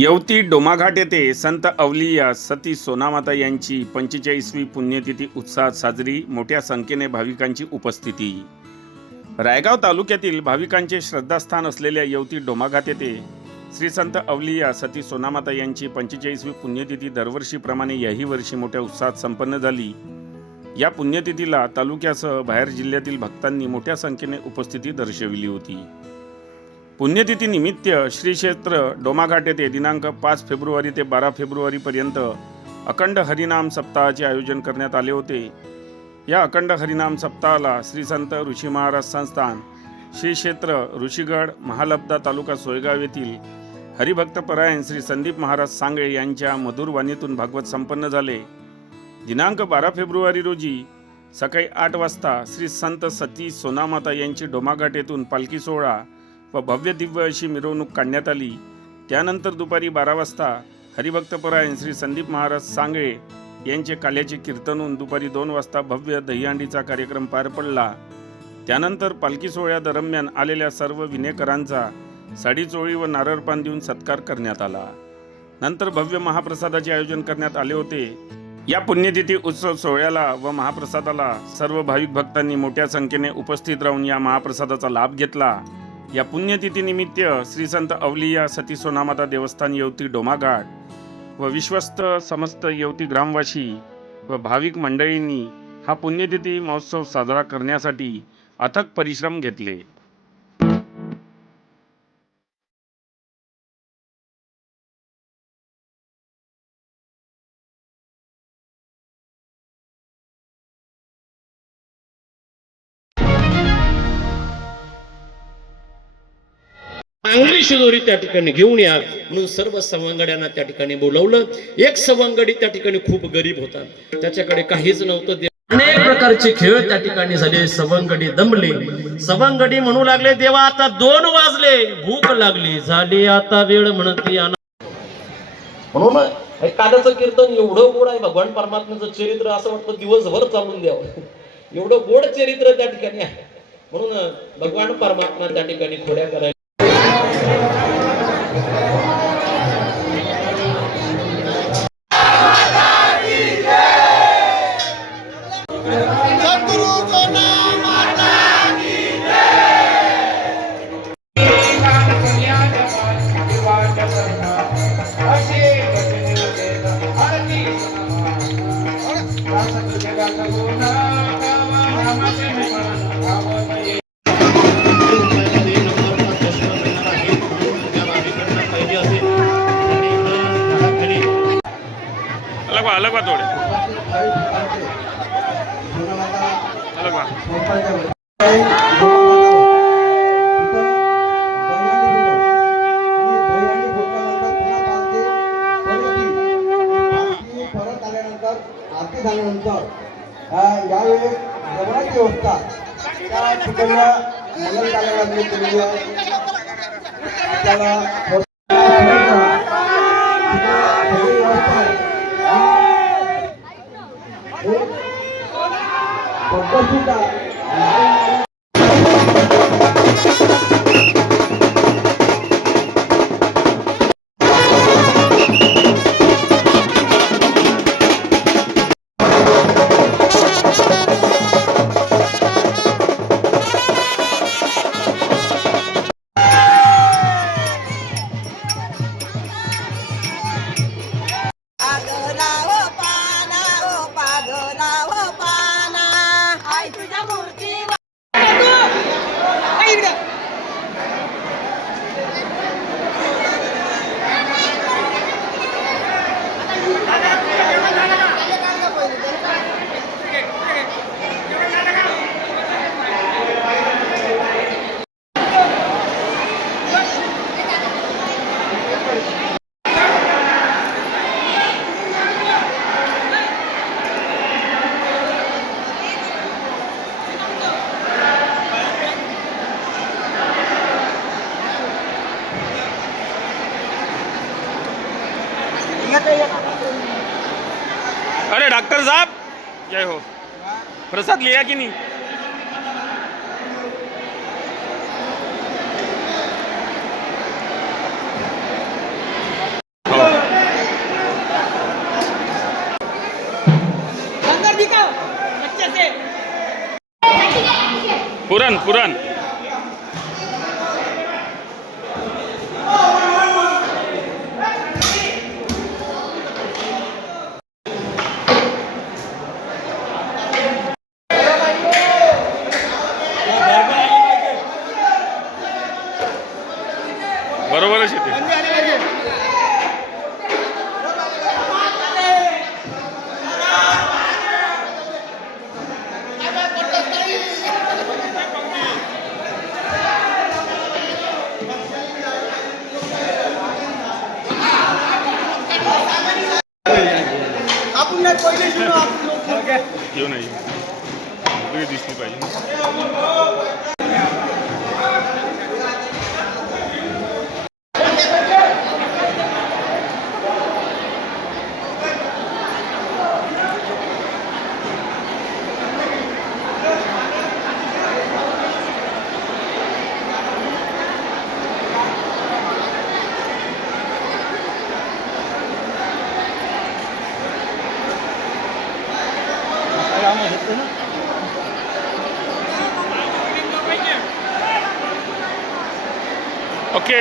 येवती डोमाघाट येथे संत अवलिया सती सोनामाता यांची 45वी पुण्यतिथी उत्साहात साजरी. मोठ्या संख्येने भाविकांची उपस्थिती. रायगाव तालुक्यातील भाविकांचे श्रद्धास्थान असलेल्या येवती डोमाघाट येथे श्री संत अवलिया सती सोनामाता यांची 45वी पुण्यतिथी दरवर्षीप्रमाणे याही वर्षी मोठ्या उत्साहात संपन्न झाली. या पुण्यतिथीला तालुक्यासह बाहेर जिल्ह्यातील भक्तांनी मोठ्या संख्येने उपस्थिती दर्शविली होती. पुण्यतिथी निमित्त श्री क्षेत्र डोमाघाट येथे दिनांक 5 फेब्रुवारी ते 12 फेब्रुवारीपर्यंत अखंड हरिनाम सप्ताहाचे आयोजन करण्यात आले होते. या अखंड हरिनाम सप्ताहाला श्री संत ऋषी महाराज संस्थान, श्री क्षेत्र ऋषीगड, महालब्धा तालुका सोयगाव येथील हरिभक्तपरायण श्री संदीप महाराज सांगळे यांच्या मधुर वाणीतून भागवत संपन्न झाले. दिनांक 12 फेब्रुवारी रोजी सकाळी 8 वाजता श्री संत सती सोनामाता यांची डोमाघाट येथून पालखी सोहळा व भव्य दिव्य अशी मिरवणूक काढण्यात आली. त्यानंतर दुपारी 12 वाजता हरिभक्तपरायण श्री संदीप महाराज सांगळे यांचे काल्याचे कीर्तनून दुपारी 2 वाजता भव्य दहीहंडीचा कार्यक्रम पार पडला. त्यानंतर पालखी सोहळ्यादरम्यान आलेल्या सर्व विनेकरांचा साडी चोळी व नारळपान देऊन सत्कार करण्यात आला. नंतर भव्य महाप्रसादाचे आयोजन करण्यात आले होते. या पुण्यतिथी उत्सव सोहळ्याला व महाप्रसादाला सर्व भाविक भक्तांनी मोठ्या संख्येने उपस्थित राहून या महाप्रसादाचा लाभ घेतला. या पुण्यतिथीनिमित्त श्री संत अवलिया सती सोनामाता देवस्थान येवती डोमाघाट व विश्वस्त समस्त येवती ग्रामवासी व भाविक मंडळींनी हा पुण्यतिथी महोत्सव साजरा करण्यासाठी अथक परिश्रम घेतले. अंगणी शिदोरी त्या ठिकाणी घेऊन या म्हणून सर्व सवंगड्यांना त्या ठिकाणी बोलवलं. एक सवंगडी त्या ठिकाणी खूप गरीब होता, त्याच्याकडे काहीच नव्हतं. अनेक प्रकारचे खेळ त्या ठिकाणी झाले. सवंगडी दमले. सवंगडी म्हणू लागले, देवा आता 2 वाजले, भूक लागली, झाली आता वेळ म्हणती. म्हणून काल्याचं कीर्तन एवढं गोड आहे, भगवान परमात्म्याचं चरित्र असं वाटतं दिवसभर चालून द्यावं, एवढं गोड चरित्र त्या ठिकाणी आहे. म्हणून भगवान परमात्मा त्या ठिकाणी खोड्या करायला अलग बा थोडे अलग बा. आरती झाल्यानंतर यावेळी जेवणाची व्यवस्था त्या ठिकाणी मंगल कार्यालयामध्ये केलेली आहे. आपल्याला अरे डॉक्टर साहब जय हो, प्रसाद लिया कि नहीं? पुरण पुरण बरोबरच येते. येऊ नाही वेगळी दिसली पाहिजे. ओके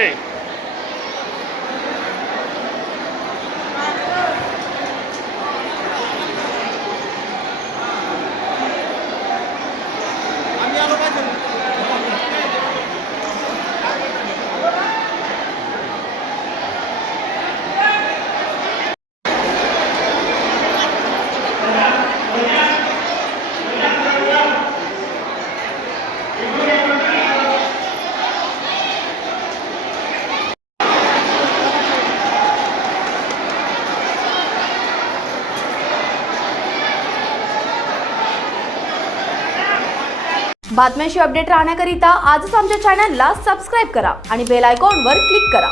बातम्यांशी अपडेट राहण्याकरिता आजच आमच्या चॅनलला सबस्क्राईब करा आणि बेल आयकॉनवर क्लिक करा.